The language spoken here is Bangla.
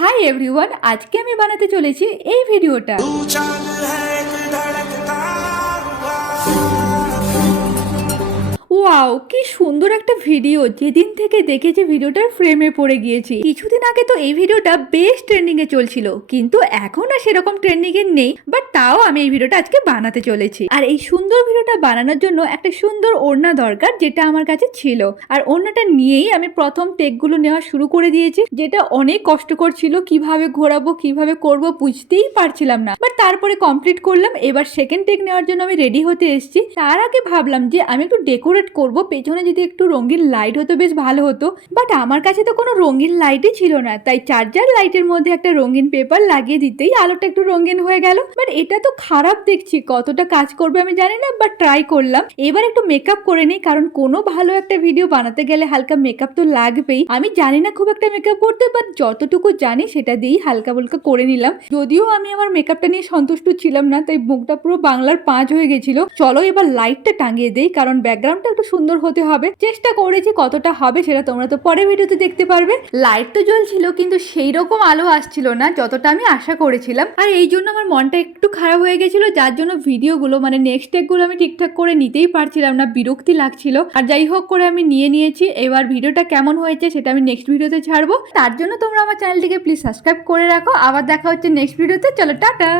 হাই এভরিওয়ান, আজকে আমি বানাতে চলেছি এই ভিডিওটা। ওয়াও, কি সুন্দর একটা ভিডিও। যেদিন থেকে দেখেছি ভিডিওটার ফ্রেমে পড়ে গিয়েছি। কিছুদিন আগে তো এই ভিডিওটা বেশ ট্রেন্ডিং এ চলছিল, কিন্তু এখন আর সেরকম ট্রেন্ডিং এ নেই। বাট তাও আমি এই ভিডিওটা আজকে বানাতে চলেছি। আর এই সুন্দর ভিডিওটা বানানোর জন্য একটা সুন্দর ওড়না দরকার, যেটা আমার কাছে ছিল। আর ওড়নাটা নিয়েই আমি প্রথম টেকগুলো নেওয়া শুরু করে দিয়েছি, যেটা অনেক কষ্টকর ছিল। কিভাবে ঘোরাবো, কিভাবে করব বুঝতেই পারছিলাম না। বাট তারপরে কমপ্লিট করলাম। এবার সেকেন্ড টেক নেওয়ার জন্য আমি রেডি হতে এসেছি। তার আগে ভাবলাম যে আমি একটু ডেকোরেট করব, পেছনে যদি একটু রঙিন লাইট হতো বেশ ভালো হতো। বাট আমার কাছে তো কোনো রঙিন লাইটই ছিল না, তাই চার্জার লাইটের মধ্যে একটা রঙিন পেপার লাগিয়ে দিতেই আলোটা একটু রঙিন হয়ে গেল। বাট এটা তো খারাপ দেখছি, কতটা কাজ করবে আমি জানি না, বাট ট্রাই করলাম। এবার একটু মেকআপ করে নিই, কারণ কোনো ভালো একটা ভিডিও বানাতে গেলে হালকা মেকআপ তো লাগবেই। আমি জানি না খুব একটা মেকআপ করতে, বাট যতটুকু জানি সেটা দিয়েই হালকা ফুলকা করে নিলাম। যদিও আমি আমার মেকআপটা নিয়ে সন্তুষ্ট ছিলাম না, তাই মুখটা পুরো বাংলার 5 হয়ে গেছিল। চলো এবার লাইটটা টাঙিয়ে দেই, কারণ ব্যাকগ্রাউন্ডটা একটু সুন্দর হতে হবে। চেষ্টা করেছি, কতটা হবে সেটা তোমরা তো পরে ভিডিওতে দেখতে পারবে। লাইট তো জ্বলছিল, কিন্তু সেই রকম আলো আসছিল না যতটা আমি আশা করেছিলাম। আর এই জন্য আমার মনটা একটু খারাপ হয়ে গেছিল, যার জন্য ভিডিওগুলো মানে নেক্সট টেকগুলো আমি ঠিকঠাক করে নিতেই পারছিলাম না, বিরক্তি লাগছিল। আর যাই হোক করে আমি নিয়ে নিয়েছি। এবার ভিডিওটা কেমন হয়েছে সেটা আমি নেক্সট ভিডিওতে ছাড়বো। তার জন্য তোমরা আমার চ্যানেলটিকে প্লিজ সাবস্ক্রাইব করে রাখো। আবার দেখা হচ্ছে নেক্সট ভিডিওতে। চলো টাটা।